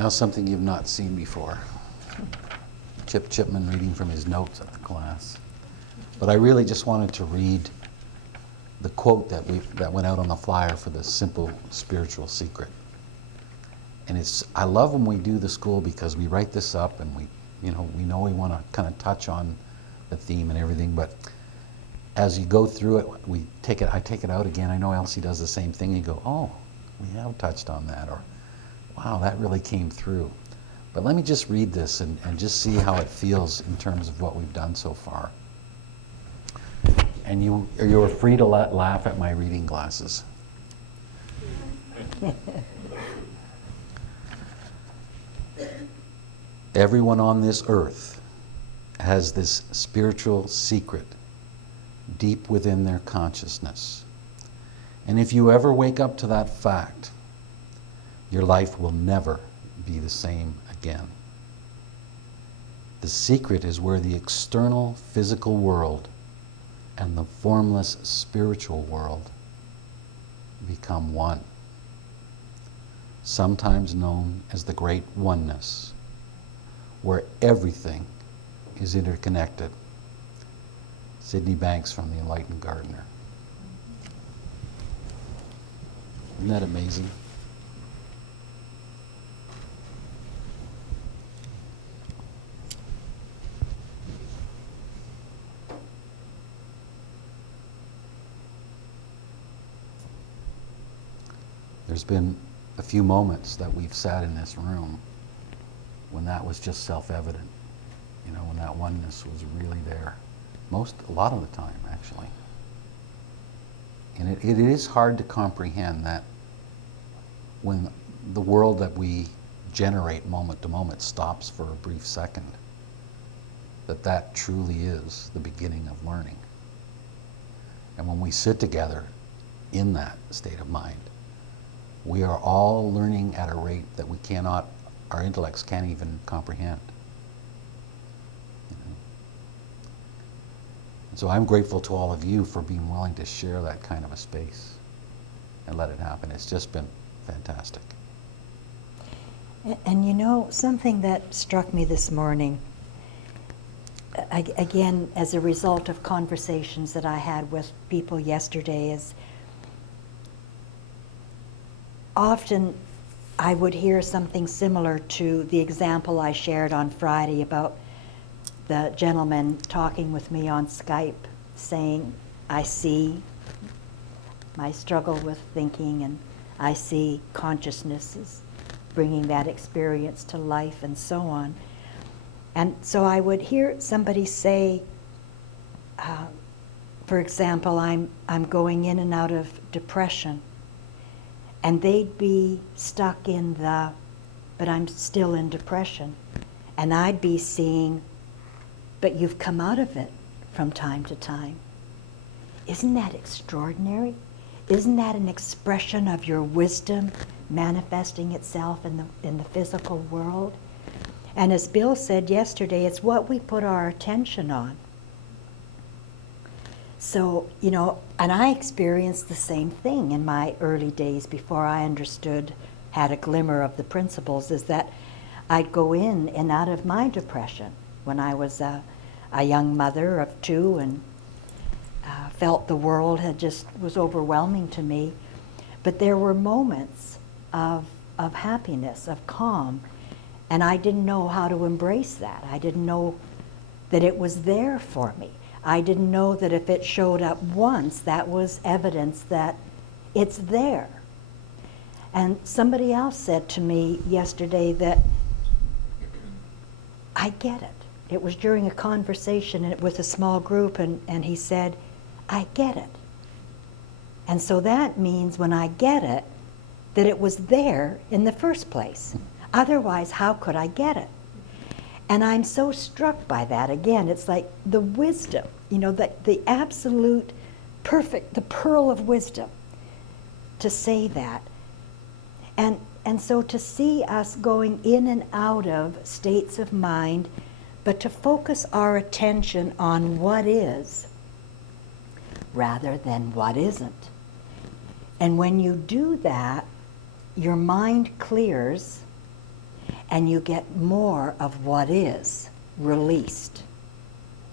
Now something you've not seen before. Chip Chipman reading from his notes at the class. But I really just wanted to read the quote that went out on the flyer for the Simple Spiritual Secret. And I love when we do the school because we write this up and we know we want to kind of touch on the theme and everything, but as you go through it, I take it out again. I know Elsie does the same thing. You go, oh, we have touched on that, or wow, that really came through. But let me just read this and just see how it feels in terms of what we've done so far. And you're free to laugh at my reading glasses. Everyone on this earth has this spiritual secret deep within their consciousness. And if you ever wake up to that fact, your life will never be the same again. The secret is where the external physical world and the formless spiritual world become one, sometimes known as the Great Oneness, where everything is interconnected. Sydney Banks from The Enlightened Gardener. Isn't that amazing? There's been a few moments that we've sat in this room when that was just self-evident, when that oneness was really there. A lot of the time, actually. And it is hard to comprehend that when the world that we generate moment to moment stops for a brief second, that truly is the beginning of learning. And when we sit together in that state of mind, we are all learning at a rate that our intellects can't even comprehend. And so I'm grateful to all of you for being willing to share that kind of a space and let it happen. It's just been fantastic. And something that struck me this morning, again, as a result of conversations that I had with people yesterday, is often I would hear something similar to the example I shared on Friday about the gentleman talking with me on Skype saying, I see my struggle with thinking and I see consciousness is bringing that experience to life and so on. And so I would hear somebody say, for example, I'm going in and out of depression. And they'd be stuck in but I'm still in depression. And I'd be seeing, but you've come out of it from time to time. Isn't that extraordinary? Isn't that an expression of your wisdom manifesting itself in the physical world? And as Bill said yesterday, it's what we put our attention on. So, and I experienced the same thing in my early days before I had a glimmer of the principles, is that I'd go in and out of my depression when I was a young mother of 2 and felt the world was overwhelming to me. But there were moments of happiness, of calm, and I didn't know how to embrace that. I didn't know that it was there for me. I didn't know that if it showed up once, that was evidence that it's there. And somebody else said to me yesterday that I get it. It was during a conversation with a small group, and he said, I get it. And so that means when I get it, that it was there in the first place. Otherwise, how could I get it? And I'm so struck by that. Again, it's like the wisdom, the absolute perfect, the pearl of wisdom to say that. And so to see us going in and out of states of mind, but to focus our attention on what is rather than what isn't. And when you do that, your mind clears and you get more of what is released,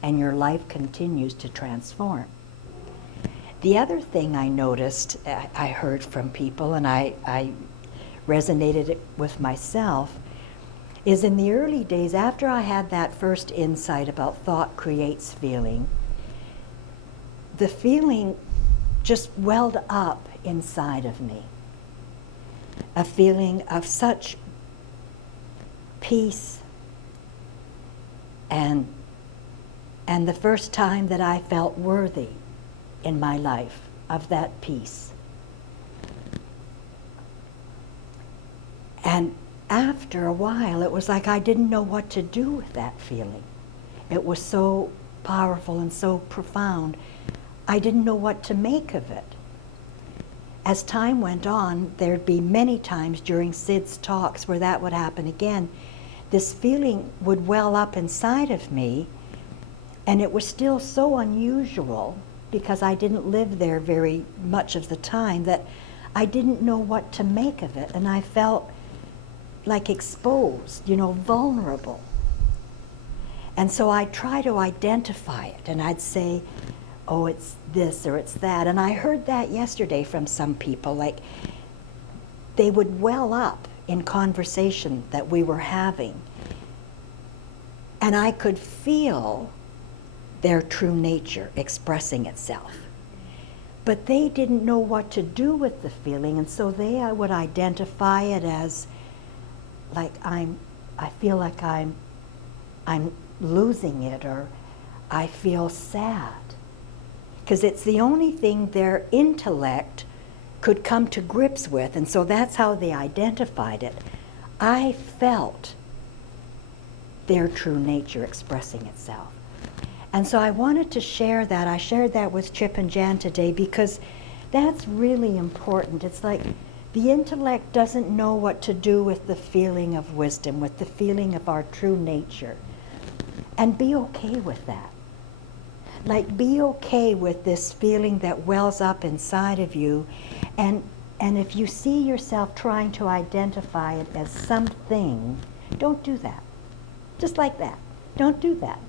and your life continues to transform. The other thing I noticed, I heard from people, and I resonated it with myself, is in the early days, after I had that first insight about thought creates feeling, the feeling just welled up inside of me. A feeling of such peace, and the first time that I felt worthy in my life of that peace. And after a while, it was like I didn't know what to do with that feeling. It was so powerful and so profound. I didn't know what to make of it. As time went on, there'd be many times during Sid's talks where that would happen again. This feeling would well up inside of me, and it was still so unusual because I didn't live there very much of the time that I didn't know what to make of it, and I felt like exposed, vulnerable. And so I'd try to identify it, and I'd say, oh, it's this or it's that. And I heard that yesterday from some people, like they would well up in conversation that we were having, and I could feel their true nature expressing itself. But they didn't know what to do with the feeling, and so I would identify it as like I feel like I'm losing it, or I feel sad. Because it's the only thing their intellect could come to grips with, and so that's how they identified it. I felt their true nature expressing itself. And so I wanted to share that. I shared that with Chip and Jan today because that's really important. It's like the intellect doesn't know what to do with the feeling of wisdom, with the feeling of our true nature. And be okay with that. Like, be okay with this feeling that wells up inside of you. And if you see yourself trying to identify it as something, don't do that. Just like that. Don't do that.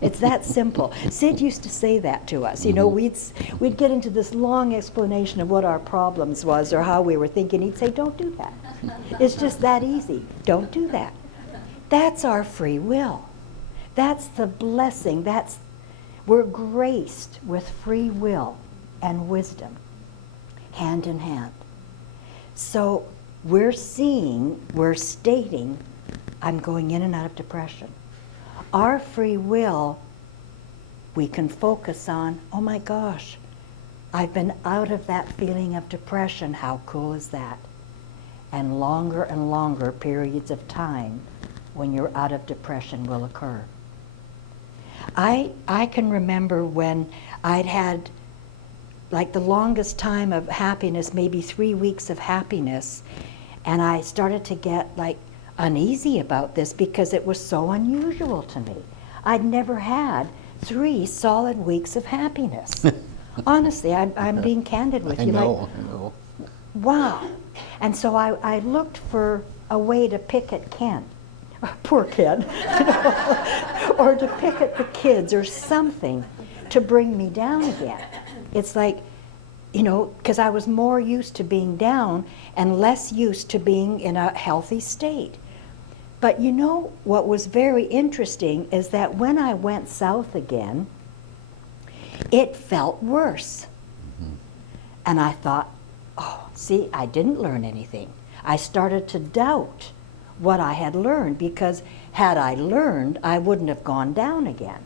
It's that simple. Sid used to say that to us. We'd get into this long explanation of what our problems was or how we were thinking. He'd say, don't do that. It's just that easy. Don't do that. That's our free will. That's the blessing. We're graced with free will and wisdom, hand in hand. So we're stating, I'm going in and out of depression. Our free will, we can focus on, oh my gosh, I've been out of that feeling of depression. How cool is that? And longer periods of time when you're out of depression will occur. I can remember when I'd had like the longest time of happiness, maybe 3 weeks of happiness, and I started to get like uneasy about this because it was so unusual to me. I'd never had 3 solid weeks of happiness. Honestly, I'm being candid with you. I know. Wow. And so I looked for a way to pick at Ken. Poor Ken. Or to pick at the kids or something to bring me down again. It's like, because I was more used to being down and less used to being in a healthy state. But what was very interesting is that when I went south again, it felt worse. Mm-hmm. And I thought, oh, see, I didn't learn anything. I started to doubt what I had learned, because had I learned, I wouldn't have gone down again.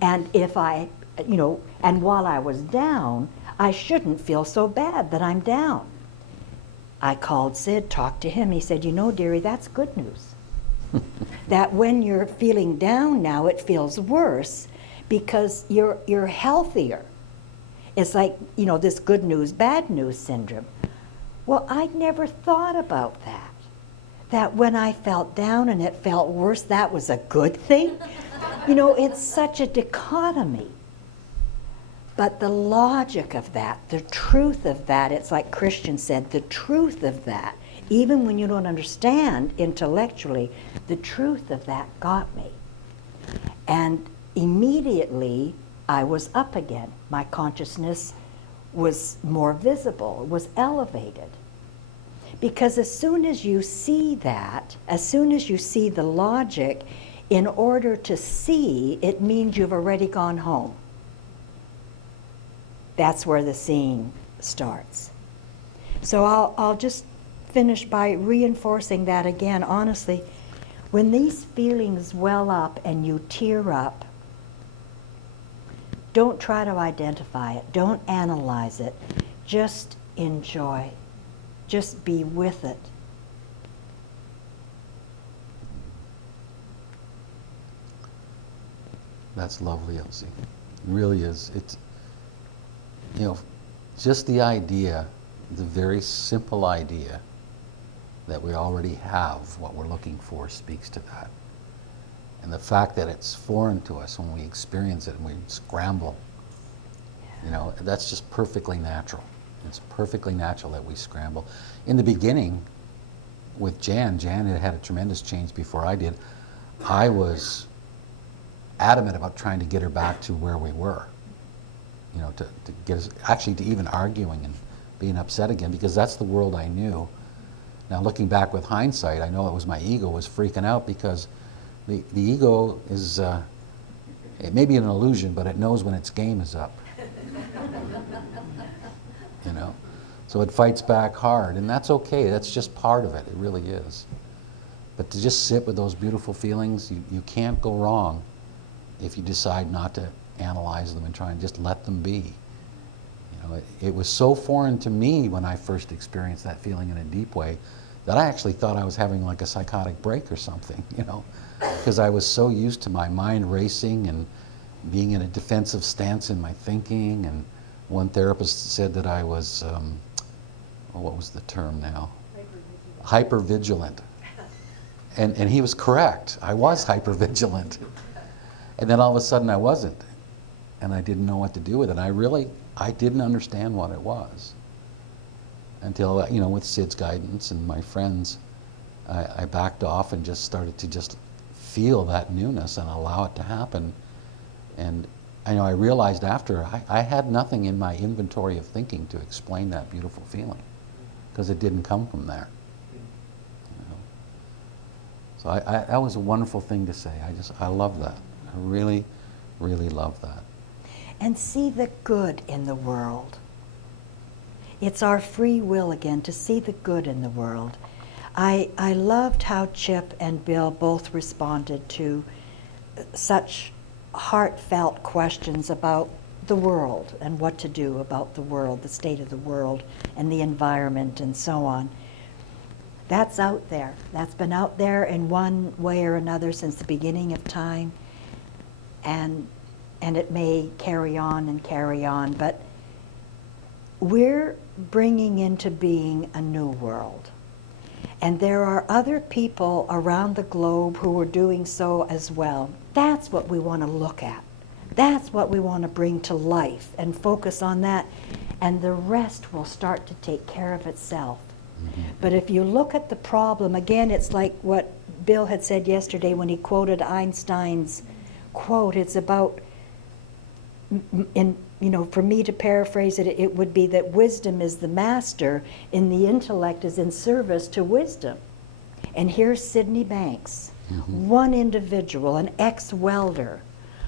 And and while I was down, I shouldn't feel so bad that I'm down. I called Sid, talked to him. He said, dearie, that's good news. That when you're feeling down now, it feels worse because you're healthier. It's like, this good news, bad news syndrome. Well, I'd never thought about that. That when I felt down and it felt worse, that was a good thing. It's such a dichotomy. But the logic of that, the truth of that, it's like Christian said, the truth of that Even when you don't understand intellectually, the truth of that got me. And immediately I was up again. My consciousness was more visible, was elevated. Because as soon as you see that, as soon as you see the logic, in order to see, it means you've already gone home. That's where the seeing starts. So I'll just finish by reinforcing that again. Honestly, when these feelings well up and you tear up, don't try to identify it. Don't analyze it. Just enjoy. Just be with it. That's lovely, Elsie. It really is. It's, you know, just the idea, the very simple idea that we already have what we're looking for speaks to that. And the fact that it's foreign to us when we experience it and we scramble, you know, that's just perfectly natural. It's perfectly natural that we scramble. In the beginning, with Jan had a tremendous change before I did. I was adamant about trying to get her back to where we were, you know, to get us, actually to even arguing and being upset again, because that's the world I knew. Now looking back with hindsight, I know it was my ego was freaking out, because the ego is, it may be an illusion, but it knows when its game is up. You know, so it fights back hard, and that's okay. That's just part of it. It really is. But to just sit with those beautiful feelings, you can't go wrong if you decide not to analyze them and try and just let them be. You know, it was so foreign to me when I first experienced that feeling in a deep way that I actually thought I was having like a psychotic break or something, you know, because I was so used to my mind racing and being in a defensive stance in my thinking. And one therapist said that I was, what was the term now? Hypervigilant. And he was correct. I was hypervigilant. And then all of a sudden I wasn't. And I didn't know what to do with it. I didn't understand what it was. Until, you know, with Sid's guidance and my friends, I backed off and just started to just feel that newness and allow it to happen. And I realized after, I had nothing in my inventory of thinking to explain that beautiful feeling, because it didn't come from there. You know? So that was a wonderful thing to say. I love that. I really, really love that. And see the good in the world. It's our free will again to see the good in the world. I loved how Chip and Bill both responded to such heartfelt questions about the world and what to do about the world, the state of the world and the environment and so on. That's out there. That's been out there in one way or another since the beginning of time, and it may carry on, but we're bringing into being a new world. And there are other people around the globe who are doing so as well. That's what we want to look at. That's what we want to bring to life and focus on that. And the rest will start to take care of itself. Mm-hmm. But if you look at the problem, again, it's like what Bill had said yesterday when he quoted Einstein's quote. It's about, for me to paraphrase it, it would be that wisdom is the master and the intellect is in service to wisdom. And here's Sydney Banks, mm-hmm. one individual, an ex-welder,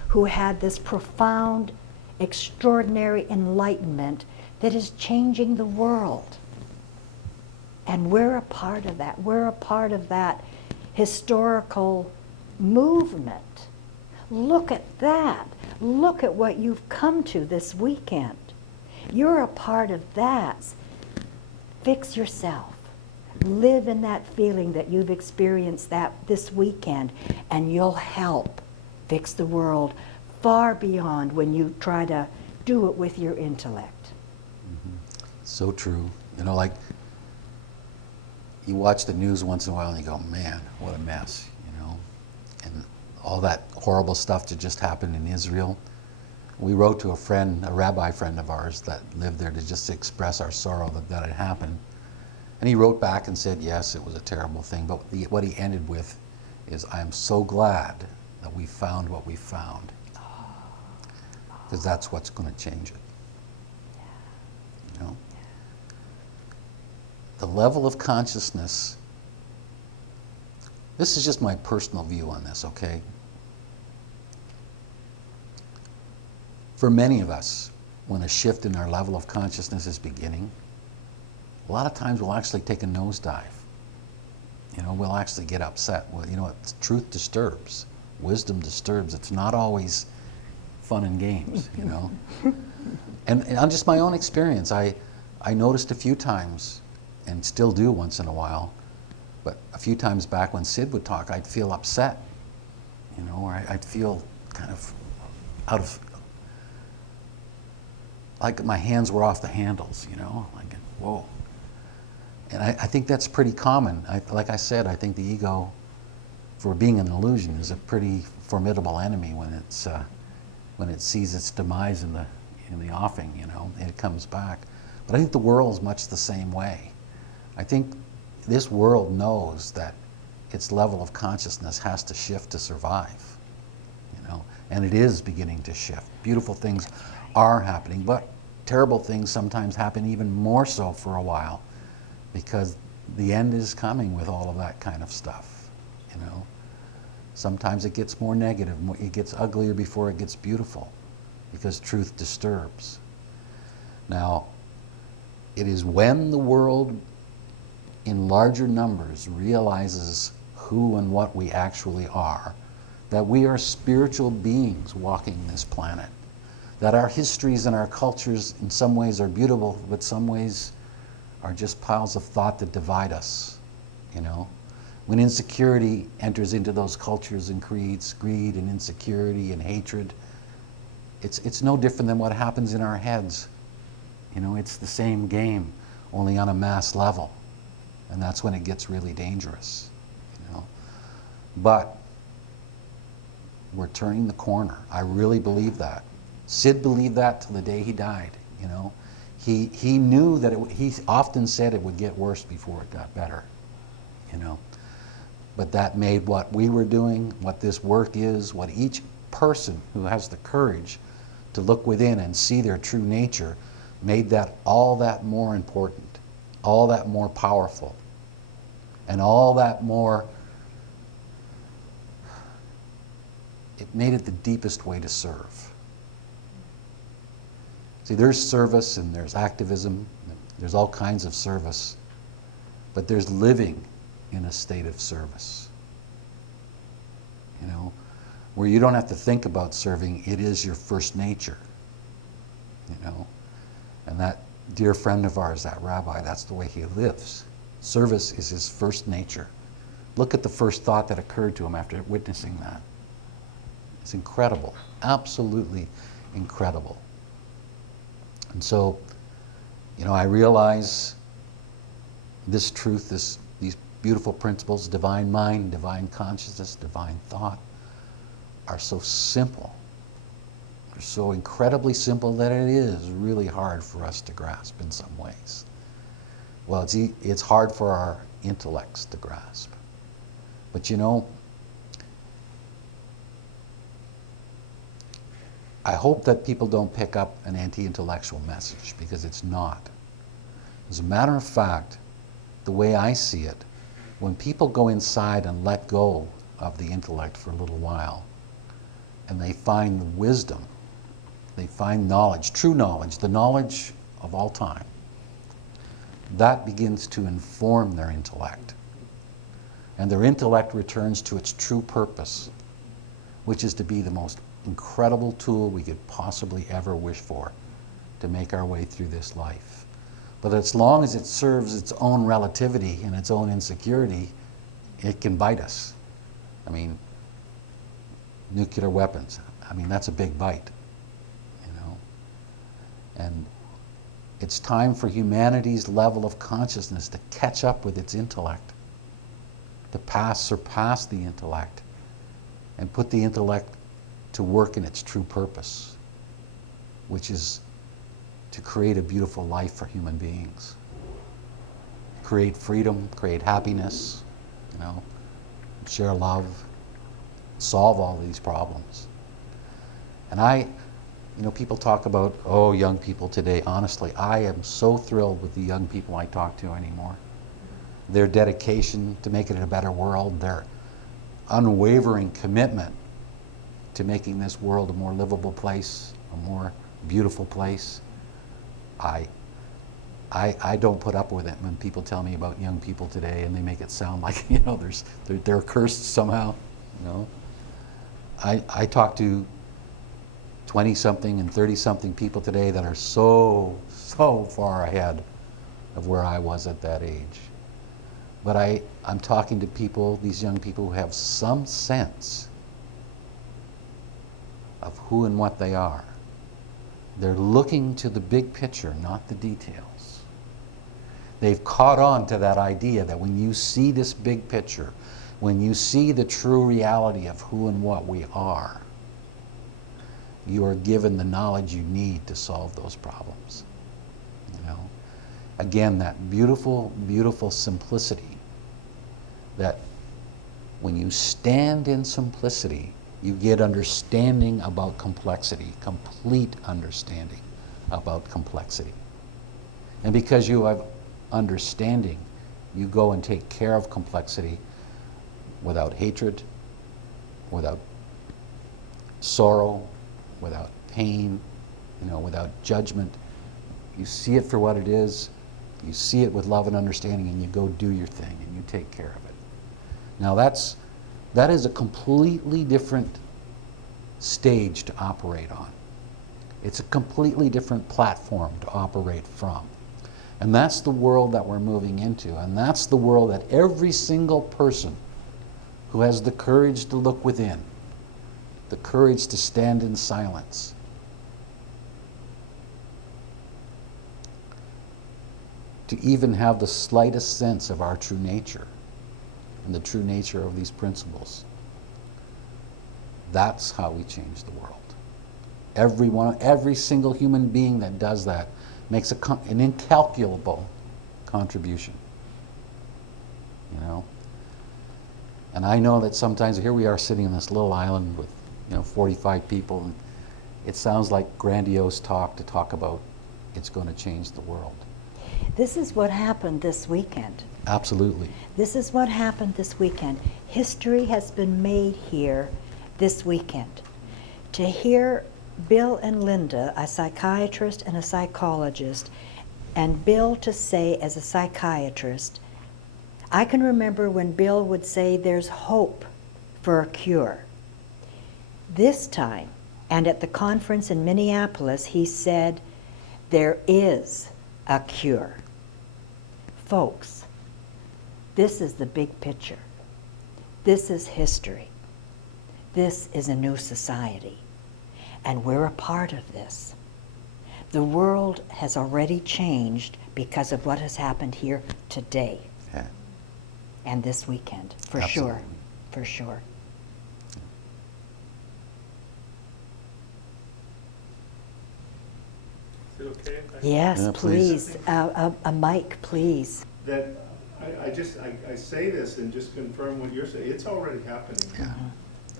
who had this profound, extraordinary enlightenment that is changing the world. And we're a part of that. We're a part of that historical movement. Look at that. Look at what you've come to this weekend. You're a part of that. Fix yourself. Live in that feeling that you've experienced that this weekend, and you'll help fix the world far beyond when you try to do it with your intellect. Mm-hmm. So true. Like you watch the news once in a while and you go, man, what a mess, and all that horrible stuff that just happened in Israel. We wrote to a rabbi friend of ours that lived there, to just express our sorrow that had happened. And he wrote back and said, yes, it was a terrible thing, but what he ended with is, I am so glad that we found what we found, because that's what's going to change it. You know? The level of consciousness, this is just my personal view on this, okay? For many of us, when a shift in our level of consciousness is beginning, a lot of times we'll actually take a nosedive. You know, we'll actually get upset. Well, you know, truth disturbs, wisdom disturbs. It's not always fun and games, you know. And on just my own experience, I noticed a few times, and still do once in a while, but a few times back when Sid would talk, I'd feel upset, you know, or I'd feel kind of out of, like my hands were off the handles, you know, like, whoa. And I think that's pretty common. Like I said, I think the ego, for being an illusion, is a pretty formidable enemy when it sees its demise in the offing, you know, and it comes back. But I think the world's much the same way. I think this world knows that its level of consciousness has to shift to survive, you know, and it is beginning to shift. Beautiful things are happening, but terrible things sometimes happen even more so for a while, because the end is coming with all of that kind of stuff, you know. Sometimes it gets more negative, it gets uglier before it gets beautiful, because truth disturbs. Now, it is when the world in larger numbers realizes who and what we actually are, that we are spiritual beings walking this planet, that our histories and our cultures in some ways are beautiful, but some ways are just piles of thought that divide us, you know. When insecurity enters into those cultures and creates greed and insecurity and hatred, it's no different than what happens in our heads. You know, it's the same game, only on a mass level. And that's when it gets really dangerous, you know. But we're turning the corner. I really believe that. Sid believed that till the day he died, you know. He knew that he often said it would get worse before it got better, you know. But that made what we were doing, what this work is, what each person who has the courage to look within and see their true nature, made that all that more important, all that more powerful, and all that more, it made it the deepest way to serve. See, there's service and there's activism, there's all kinds of service, but there's living in a state of service. You know, where you don't have to think about serving, it is your first nature. You know, and that dear friend of ours, that rabbi, that's the way he lives. Service is his first nature. Look at the first thought that occurred to him after witnessing that. It's incredible, absolutely incredible. And so, you know, I realize this truth, these beautiful principles, divine mind, divine consciousness, divine thought, are so simple. They're so incredibly simple that it is really hard for us to grasp in some ways. Well, it's hard for our intellects to grasp. But you know, I hope that people don't pick up an anti-intellectual message, because it's not. As a matter of fact, the way I see it, when people go inside and let go of the intellect for a little while, and they find the wisdom, they find knowledge, true knowledge, the knowledge of all time, that begins to inform their intellect. And their intellect returns to its true purpose, which is to be the most incredible tool we could possibly ever wish for to make our way through this life. But as long as it serves its own relativity and its own insecurity, it can bite us. I mean, nuclear weapons, I mean, that's a big bite, you know. And it's time for humanity's level of consciousness to catch up with its intellect, to surpass the intellect, and put the intellect to work in its true purpose, which is to create a beautiful life for human beings. create freedom, create happiness, you know, share love, solve all these problems. And you know, people talk about, oh, young people today. Honestly, I am so thrilled with the young people I talk to anymore. Their dedication to making it a better world, their unwavering commitment to making this world a more livable place, a more beautiful place. I don't put up with it when people tell me about young people today and they make it sound like, you know, they're cursed somehow, you know. I talk to 20-something and 30-something people today that are so far ahead of where I was at that age. But I'm talking to people, these young people who have some sense of who and what they are. They're looking to the big picture, not the details. They've caught on to that idea that when you see this big picture, when you see the true reality of who and what we are, you are given the knowledge you need to solve those problems. You know, again, that beautiful, beautiful simplicity, that when you stand in simplicity, you get understanding about complexity, complete understanding about complexity. And because you have understanding, you go and take care of complexity without hatred, without sorrow, without pain, you know, without judgment. You see it for what it is, you see it with love and understanding, and you go do your thing and you take care of it. Now that is a completely different stage to operate on. It's a completely different platform to operate from. And that's the world that we're moving into, and that's the world that every single person who has the courage to look within, the courage to stand in silence, to even have the slightest sense of our true nature and the true nature of these principles. That's how we change the world. Every single human being that does that makes an incalculable contribution. You know? And I know that sometimes here we are sitting on this little island with, you know, 45 people, and it sounds like grandiose talk to talk about it's going to change the world. This is what happened this weekend. Absolutely. This is what happened this weekend. History has been made here this weekend. To hear Bill and Linda, a psychiatrist and a psychologist, and Bill to say as a psychiatrist, I can remember when Bill would say there's hope for a cure. This time, and at the conference in Minneapolis, he said there is a cure. Folks, this is the big picture. This is history. This is a new society. And we're a part of this. The world has already changed because of what has happened here today. Yeah. And this weekend, for Absolutely. sure, for sure. Is it okay? Yes, Yeah, please. please. A mic, please. That I say this and just confirm what you're saying. It's already happening. Yeah.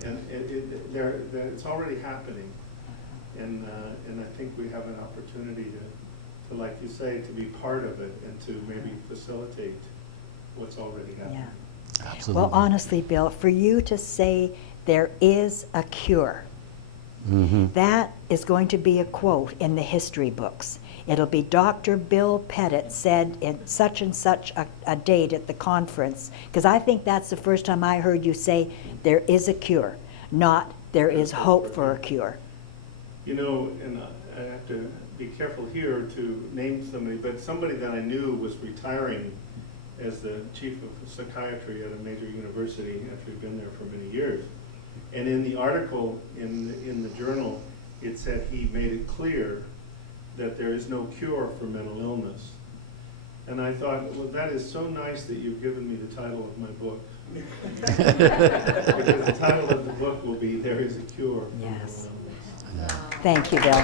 And it's already happening. And I think we have an opportunity to, like you say, to be part of it and to maybe facilitate what's already happening. Yeah. Absolutely. Well, honestly, Bill, for you to say there is a cure, that is going to be a quote in the history books. It'll be Dr. Bill Pettit said in such and such a date at the conference, because I think that's the first time I heard you say there is a cure, not there is hope for a cure. You know, and I have to be careful here to name somebody, but somebody that I knew was retiring as the chief of psychiatry at a major university after he'd been there for many years. And in the article in the journal, it said he made it clear that there is no cure for mental illness. And I thought, well, that is so nice that you've given me the title of my book. Because the title of the book will be There is a Cure for Yes. Mental Illness. Thank you, Bill.